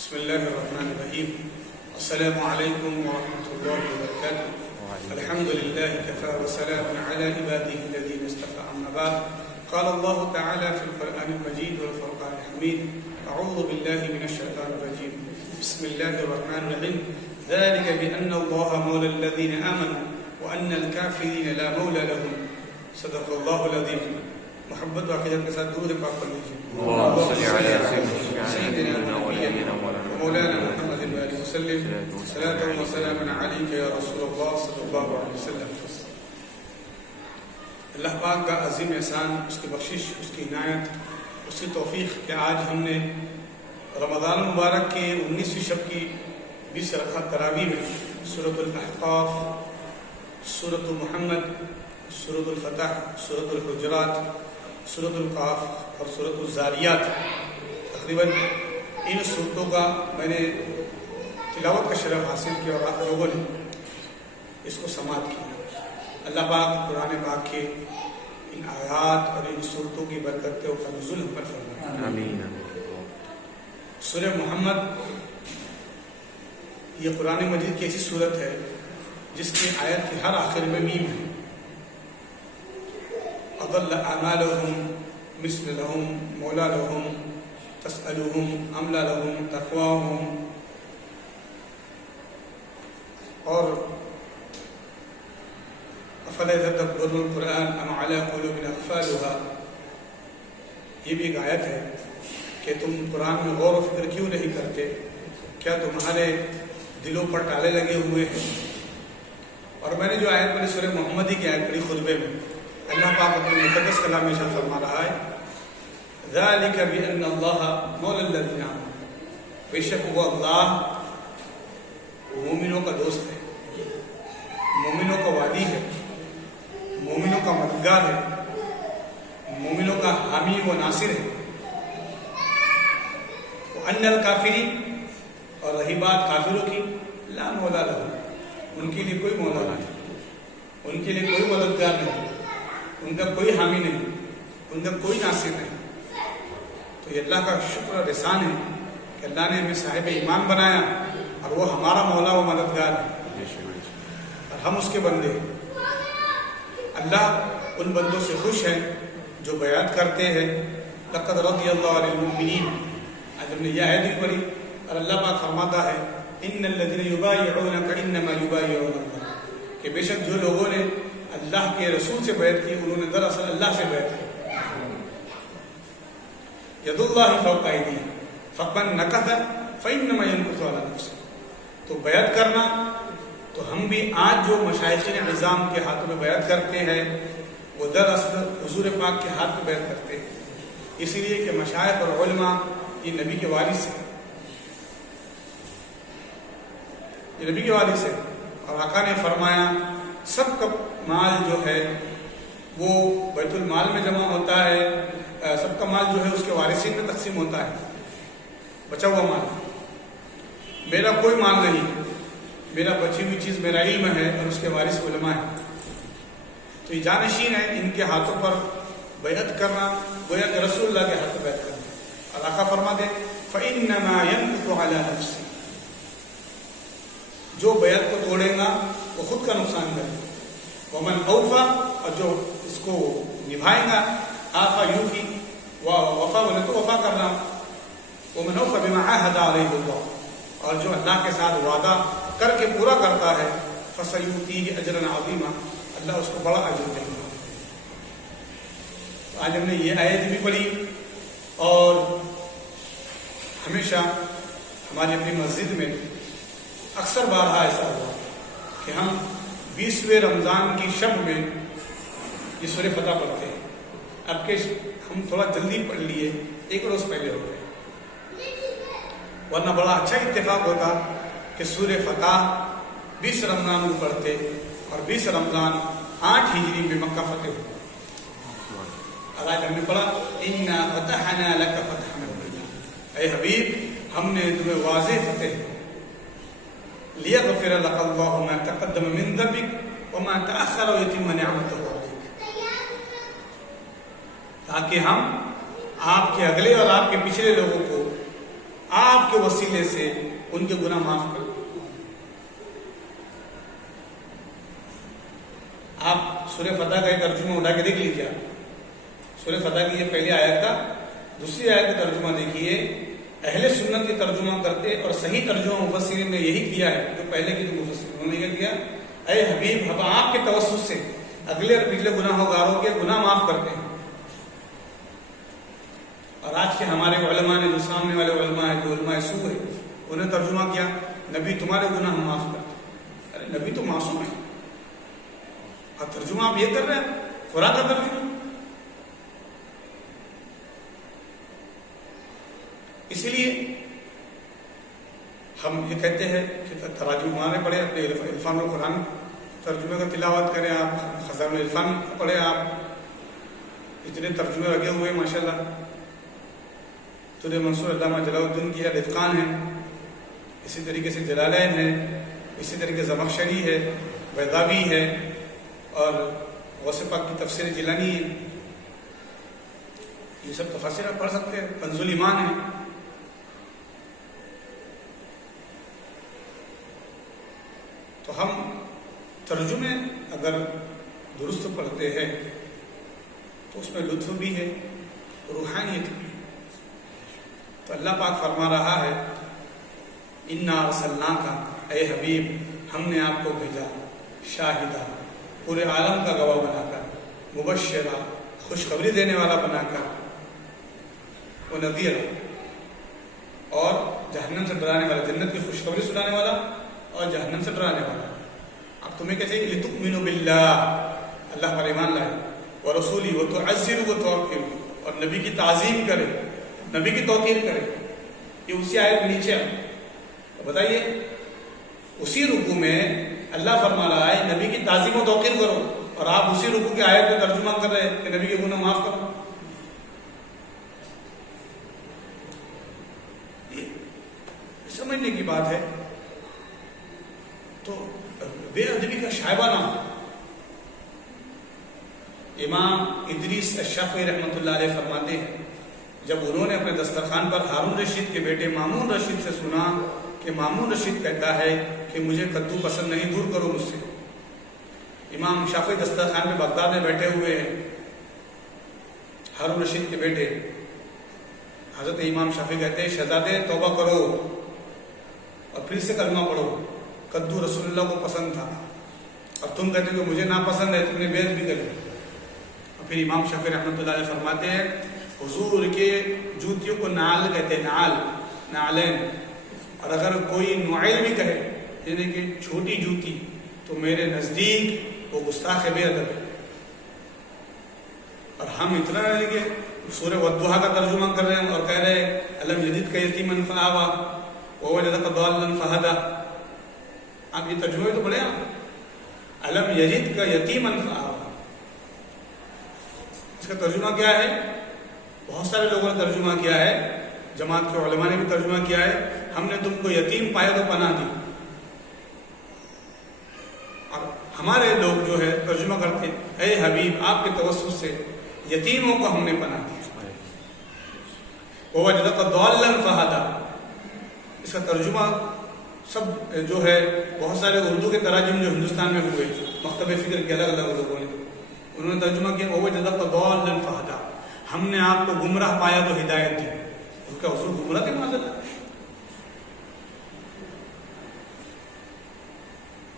بسم الله الرحمن الرحيم. السلام عليكم ورحمة الله وبركاته. الحمد لله كفى وسلام على عباده الذين اصطفى. أما بعد، قال الله تعالى في القرآن المجيد والفرقان الحميد: أعوذ بالله من الشيطان الرجيم. بسم الله الرحمن الرحيم. ذلك بأن الله مولى الذين آمنوا وأن الكافرين لا مولى لهم. صدق الله العظيم. محبت و عقیدت کے ساتھ درود پاک پڑھ لیجیے. اللهم صل على سيدنا ونبينا مولانا محمد وآله وسلم. صلاة وسلاما عليك يا رسول الله صلی اللہ علیہ وسلم. اللہ پاک کا عظیم احسان، اس کی بخشش، اس کی عنایت، اس کی توفیق کہ آج ہم نے رمضان المبارک کے 19ویں شب کی 20 رکعت تراویح میں سورۃ الاحقاف، سورۃ محمد، سورۃ الفتح، سورۃ الحجرات، سورۃ القاف اور سورۃ الزاریات، تقریباً ان صورتوں کا میں نے تلاوت کا شرف حاصل کیا اور آپ لوگوں نے اس کو سماعت کیا. اللہ پاک قرآن پاک کے ان آیات اور ان صورتوں کی برکت و نزول ہم پر فرمائے. آمین. سورہ محمد یہ قرآن مجید کی ایسی صورت ہے جس کی آیت کے ہر آخر میں میم ہے. اضل اعمالهم مثل لهم مولا لهم تسألهم املا لهم تقواهم. اور افلا يتدبرون القرآن ام على قلوب اقفالها. یہ بھی ایک آیت ہے کہ تم قرآن میں غور و فکر کیوں نہیں کرتے؟ کیا تمہارے دلوں پر ٹالے لگے ہوئے ہیں؟ اور میں نے جو آیت پڑھی سورہ محمدی کی آیت پڑھی خطبے میں، اللہ پاک اپنے مقدس کلام میں ارشاد فرما رہا ہے: ذَلِكَ بِأَنَّ اللَّهَ مَوْلَى الَّذِينَ آمَنُوا. بے شک وہ اللہ مومنوں کا دوست ہے، مومنوں کا والی ہے، مومنوں کا مددگار ہے، مومنوں کا حامی و ناصر ہے. وَأَنَّ الْكَافِرِينَ، اور رہی بات کافروں کی، لا مولا لهم، ان کے لیے کوئی مولا نہیں، ان کے لیے کوئی مددگار نہیں، ان کا کوئی حامی نہیں، ان کا کوئی ناصر نہیں. تو یہ اللہ کا شکر اور احسان ہے کہ اللہ نے ہمیں صاحب ایمان بنایا اور وہ ہمارا مولا و مددگار ہے اور ہم اس کے بندے. اللہ ان بندوں سے خوش ہے جو بیعت کرتے ہیں. لقد رضی اللہ عن المؤمنین. آج ہم نے یہ آیت بھی پڑھی اور اللہ پاک فرماتا ہے: ان الذین یبایعونک انما یبایعون اللہ، کہ بے شک جو لوگوں نے اللہ کے رسول سے بیعت کی انہوں نے دراصل اللہ سے بیعت کی. ید اللہ فوق ایدیہم فمن نکث فانما ینکث علی نفسہ. تو بیعت کرنا، تو ہم بھی آج جو مشائخین عظام کے ہاتھوں میں بیعت کرتے ہیں وہ دراصل حضور پاک کے ہاتھ میں بیعت کرتے ہیں، اسی لیے کہ مشائخ اور علماء یہ نبی کے وارث ہیں، یہ نبی کے وارث ہیں. اور آقا نے فرمایا سب کا مال جو ہے وہ بیت المال میں جمع ہوتا ہے، سب کا مال جو ہے اس کے وارثین میں تقسیم ہوتا ہے، بچا ہوا مال. میرا کوئی مال نہیں، میرا بچی ہوئی چیز میرا علم ہے اور اس کے وارث علماء ہیں. تو یہ جانشین ہے، ان کے ہاتھوں پر بیعت کرنا گویا کہ رسول اللہ کے ہاتھ پر بیعت کرنا. اور آقا فرماتے فإنما ينكث على نفسه، جو بیعت کو توڑے گا وہ خود کا نقصان کرے گا. ومن اوفا، اور جو اس کو نبھائے گا، آفا یوفی، وفا بولے تو وفا کرنا. ومن اوفا بما عاهد علیہ اللہ، اور جو اللہ کے ساتھ وعدہ کر کے پورا کرتا ہے، فسیؤتیہ اجرا عظیما، اللہ اس کو بڑا اجر دے گا. آج ہم نے یہ آیت بھی پڑھی اور ہمیشہ ہماری اپنی مسجد میں اکثر بارہا ایسا ہوا کہ ہم 20ویں رمضان کی شب میں یہ سورہ فتح پڑھتے ہیں. اب کہ ہم تھوڑا جلدی پڑھ لیے، ایک روز پہلے ہو گئے، ورنہ بڑا اچھا اتفاق ہوتا کہ سورہ فتح 20 رمضان کو پڑھتے اور 20 رمضان 8 ہجری میں مکہ فتح ہو. اور آج ہم نے پڑھا اِنَّا فَتَحْنَا لَكَ فَتْحًا مُبِينًا، اے حبیب ہم نے تمہیں واضح فتح لِيَغْفِرَ لَكَ اللَّهُ مَا تَقَدَّمَ مِنْ ذَنبِكَ وَمَا تَأَخَّرَ وَيُتِمَّ نِعْمَتَهُ عَلَيْكَ، تاکہ ہم آپ کے اگلے اور آپ کے پچھلے لوگوں کو آپ کے وسیلے سے ان کے گناہ معاف کر دیں۔ آپ سورہ فتح کا ایک ترجمہ اٹھا کے دیکھ لیجیے، سورہ فتح کی یہ پہلی آیت کا دوسری آیت کا ترجمہ دیکھیے، اہل سنت کے ترجمہ کرتے اور صحیح ترجمہ مفسرین نے یہی کیا ہے جو پہلے کے جو مفسرین انہوں نے کیا کیا، اے حبیب ہم آپ کے توسط سے اگلے اور پچھلے گناہ گاروں کے گناہ معاف کرتے ہیں۔ اور آج کے ہمارے علماء نے جو سامنے والے علماء ہیں جو علماء سو ہے انہیں ترجمہ کیا نبی تمہارے گناہ ہم معاف کرتے ہیں۔ ارے نبی تو معصوم ہے، اور ترجمہ آپ یہ کر رہے ہیں قرآن کا ترجمہ۔ اسی لیے ہم یہ کہتے ہیں کہ تراجم مانے پڑے، اپنے عرفان القرآن ترجمے کا تلاوت کریں، آپ خزائن العرفان پڑھیں، آپ اتنے ترجمے لگے ہوئے ماشاء اللہ۔ تو منصور علامہ جلال الدین کی الاتقان ہے، اسی طریقے سے جلالین ہے، اسی طریقے سے زمخشری ہے، بیضاوی ہے، اور غوث پاک کی تفسیر جیلانی ہے۔ یہ سب تفاسیر آپ پڑھ سکتے ہیں، کنز الایمان ہے۔ تو ہم ترجمے اگر درست پڑھتے ہیں تو اس میں لطف بھی ہے، روحانیت بھی ہے۔ تو اللہ پاک فرما رہا ہے انا ارسلناک، اے حبیب ہم نے آپ کو بھیجا، شاہدہ پورے عالم کا گواہ بنا کر، مبشرہ خوشخبری دینے والا بنا کر، وہ نذیر اور جہنم سے ڈرانے والا، جنت کی خوشخبری سنانے والا اور جہنم سے ڈرانے والا۔ اب تمہیں کہتے ہیں لتؤمنوا باللہ، اللہ پر ایمان لائے، ورسولہ وتعزروا وتوقروا، اور نبی کی تعظیم کرے، نبی کی توقیر کرے۔ یہ اسی آیت میں نیچے بتائیے، اسی رکوع میں اللہ فرما رہا ہے نبی کی تعظیم و توقیر کرو، اور آپ اسی رکوع کی آیت میں ترجمہ کر رہے ہیں کہ نبی کے گناہ معاف کرو۔ یہ سمجھنے کی بات ہے۔ تو بے ادبی کا شائبہ نہ ہو۔ امام ادریس الشافعی رحمۃ اللہ علیہ فرماتے ہیں جب انہوں نے اپنے دسترخوان پر ہارون رشید کے بیٹے مامون رشید سے سنا کہ مامون رشید کہتا ہے کہ مجھے کدو پسند نہیں، دور کرو مجھ سے۔ امام شافعی دسترخوان میں بغداد میں بیٹھے ہوئے ہیں، ہارون رشید کے بیٹے حضرت امام شافعی کہتے ہیں شہزادے توبہ کرو اور پھر سے کلمہ پڑھو، کدو رسول اللہ کو پسند تھا اور تم کہتے ہو کہ مجھے ناپسند ہے، تم نے بیعت بھی کری۔ اور پھر امام شافعی رحمۃ اللہ علیہ فرماتے ہیں حضور کے جوتیوں کو نعل کہتے ہیں، نعل، نعلین، اور اگر کوئی نعیل بھی کہے یعنی کہ چھوٹی جوتی تو میرے نزدیک وہ گستاخ بے ادب ہے۔ اور ہم اتنا نہیں کہ سورہ والضحیٰ کا ترجمہ کر رہے ہیں اور کہہ رہے ہیں الم یجدک یتیما فآویٰ ووجدک ضالا فہدیٰ۔ آپ یہ ترجمے تو پڑھیں، آپ الم یجدک یتیما فآویٰ، اس کا ترجمہ کیا ہے؟ بہت سارے لوگوں نے ترجمہ کیا ہے، جماعت کے علماء نے بھی ترجمہ کیا ہے ہم نے تم کو یتیم پایا تو پناہ دی۔ اور ہمارے لوگ جو ہے ترجمہ کرتے ہیں اے حبیب آپ کے توسط سے یتیموں کو ہم نے پناہ دی۔ ووجدک ضالا فہدیٰ، اس کا ترجمہ سب جو ہے بہت سارے اردو کے تراجم جو ہندوستان میں ہوئے مکتب فکر کے الگ الگ لوگوں نے انہوں نے ترجمہ کیا ووجدک ضالا فہدیٰ، ہم نے آپ کو گمراہ پایا تو ہدایت دی۔ اس کا اصول گمراہ کے معذرت ہے۔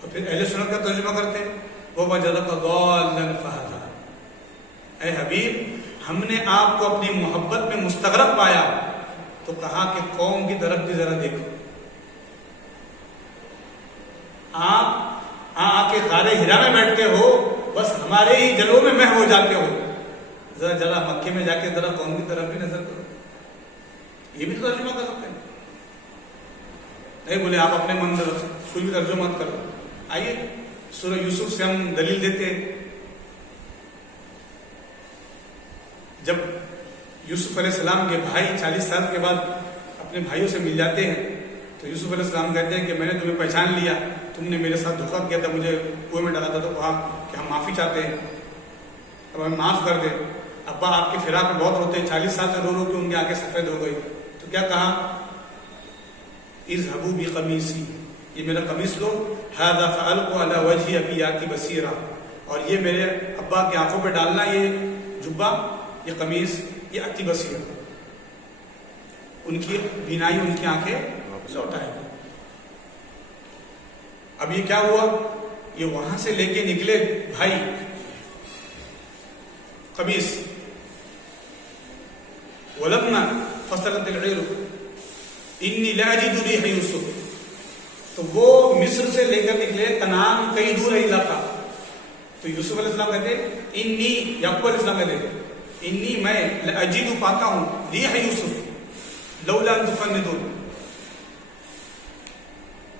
اور پھر اہل سنت کا ترجمہ کرتے ہیں ووجدک ضالا فہدیٰ، اے حبیب ہم نے آپ کو اپنی محبت میں مستغرق پایا تو کہا کہ قوم کی طرف بھی ذرا دیکھو۔ آپ آ کے غار ہرا میں بیٹھتے ہو، بس ہمارے ہی جلوں میں محو ہو جاتے ہو، ذرا مکے میں جا کے ذرا قوم کی طرف بھی نظر کرو۔ یہ بھی ترجمہ کر سکتے ہیں، نہیں بولے آپ اپنے من سے کوئی بھی ترجمہ مت کرو۔ آئیے سورہ یوسف سے ہم دلیل دیتے ہیں۔ جب یوسف علیہ السلام کے بھائی 40 سال کے بعد اپنے بھائیوں سے مل جاتے ہیں تو یوسف علیہ السلام کہتے ہیں کہ میں نے تمہیں پہچان لیا، تم نے میرے ساتھ دھوکہ کیا تھا، مجھے کنویں میں ڈالا تھا، تو کہا کہ ہم معافی چاہتے ہیں، اب ہمیں معاف کر دیں۔ ابا آپ کے فراق میں بہت روتے ہیں، 40 سال سے رو رو کے ان کی آنکھیں سفید ہو گئی، تو کیا کہا اذهبوا بقمیصی، یہ میرا قمیص لو، هذا فألقوا على وجه ابی یاتی بصیرا، اور یہ میرے ابا کی آنکھوں پہ ڈالنا، یہ جبہ، یہ قمیص، یہ اتی بصیرا، ان کی بینائی، ان کی آنکھیں لوٹائے گی۔ اب یہ کیا ہوا؟ یہ وہاں سے لے کے نکلے بھائی قمیص، وَلَمَّا فَصَلَتِ الْعِيرُ إِنِّي لَأَجِدُ رِيحَ يُوسُف، تو وہ مصر سے لے کر نکلے، کنعان کئی دور ہے علاقہ، تو یوسف علیہ السلام کہتے انی، یعقوب علیہ السلام کہتے انی، میں لَأَجِدُ پاتا ہوں، رِيحَ یوسف لولا ان تفندون،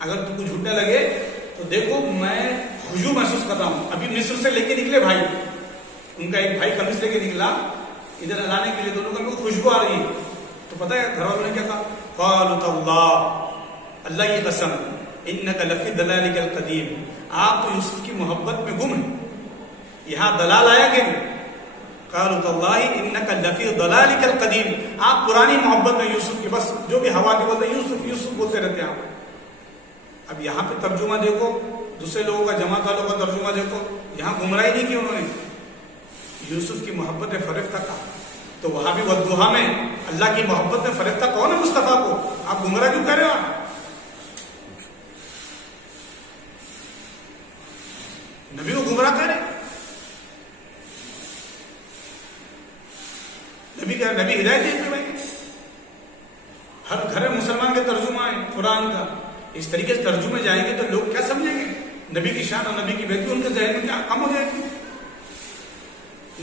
اگر تم کو جھوٹا لگے تو دیکھو میں خوشبو محسوس کر رہا ہوں۔ ابھی مصر سے لے کے نکلے بھائی، ان کا ایک بھائی قمیص لے کے نکلا ادھر لانے کے لیے، دونوں کا میرے کو خوشبو آ رہی ہے، تو پتہ ہے گھر والوں نے کیا کہا؟ قالوا تاللہ، اللہ کی قسم، انک لفی ضلالک القدیم، آپ تو یوسف کی محبت میں گم ہیں۔ یہاں دلال آیا کہ نہیں؟ قالوا تاللہ انک لفی ضلالک القدیم، آپ پرانی محبت میں یوسف کی، بس جو بھی ہوا کے بولتے یوسف یوسف بولتے رہتے ہیں آپ۔ اب یہاں پہ ترجمہ دیکھو، دوسرے لوگوں کا، جماعت والوں کا ترجمہ دیکھو، یہاں گمراہی نہیں کی انہوں نے، یوسف کی محبت میں فرشتہ تھا، تو وہاں بھی والضحیٰ میں اللہ کی محبت میں فرشتہ کون ہے؟ مصطفیٰ کو، آپ گمراہ کیوں کہہ رہے ہو؟ آپ نبی کو گمراہ کہہ رہے ہیں؟ نبی ہدایت دیتے بھائی، ہر گھر میں مسلمان کے ترجمہ ہے قرآن کا، اس طریقے سے ترجمے جائیں گے تو لوگ کیا سمجھیں گے؟ نبی کی شان اور نبی کی بیٹی ان کے ذہن میں کیا کم ہو جائے گی؟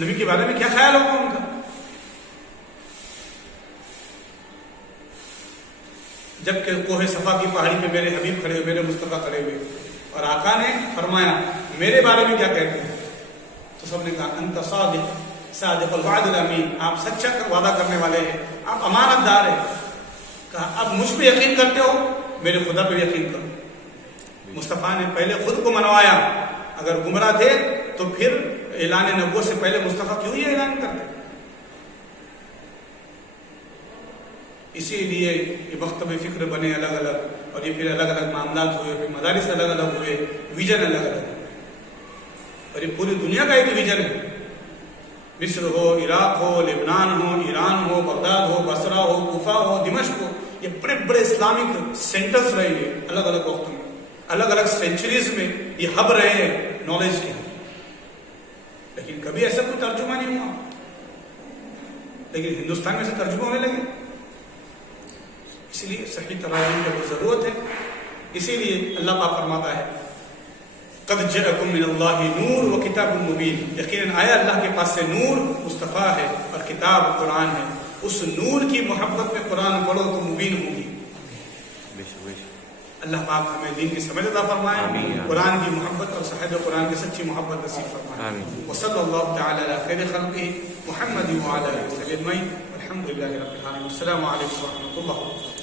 نبی کے بارے میں کیا خیال ہوگا ان کا؟ جبکہ کوہ صفا کی پہاڑی پہ میرے حبیب کھڑے ہوئے، میرے مصطفیٰ کھڑے ہوئے، اور آقا نے فرمایا میرے بارے میں کیا کہتے ہیں؟ تو سب نے کہا انت صادق، صادق الوعد الامین، آپ سچا وعدہ کرنے والے ہیں، آپ امانت دار ہیں۔ کہا اب مجھ پہ یقین کرتے ہو، میرے خدا پہ یقین کرو۔ مصطفیٰ نے پہلے خود کو منوایا، اگر گمراہ تھے تو پھر اعلان نبوت سے پہلے مصطفیٰ کیوں یہ اعلان کرتے؟ اسی لیے یہ مکتب فکر بنے الگ الگ، اور یہ پھر الگ الگ معاملات ہوئے، پھر مدارس الگ الگ ہوئے، ویژن الگ الگ، اور یہ پوری دنیا کا ایک ویژن ہے۔ مصر ہو، عراق ہو، لبنان ہو، ایران ہو، بغداد ہو، بصرہ ہو، کوفہ ہو، دمشق ہو، یہ بڑے بڑے اسلامک سینٹرز رہے ہیں الگ الگ وقتوں میں، الگ الگ سینچریز میں یہ ہب رہے ہیں نالج کے، لیکن کبھی ایسا کوئی ترجمہ نہیں ہوا، لیکن ہندوستان میں سے ترجمہ ہونے لگے، اس لیے صحیح تراجم کی بہت ضرورت ہے۔ اسی لیے اللہ پاک فرماتا ہے قد جاءکم من اللہ نور و کتاب مبین، یقیناً آیا اللہ کے پاس سے نور، مصطفیٰ ہے، اور کتاب قرآن ہے، اس نور کی محبت میں قرآن پڑھو تو مبین ہوگی۔ اللہ پاک ہمیں دین کی سمجھ عطا فرمائے، قرآن کی محبت اور صاحب قرآن کی سچی محبت نصیب فرمائے۔ وصلی اللہ تعالی علی خیر خلقہ محمد وعلی آلہ وصحبہ اجمعین، الحمد للہ رب العالمین۔ السلام علیکم ورحمۃ اللہ۔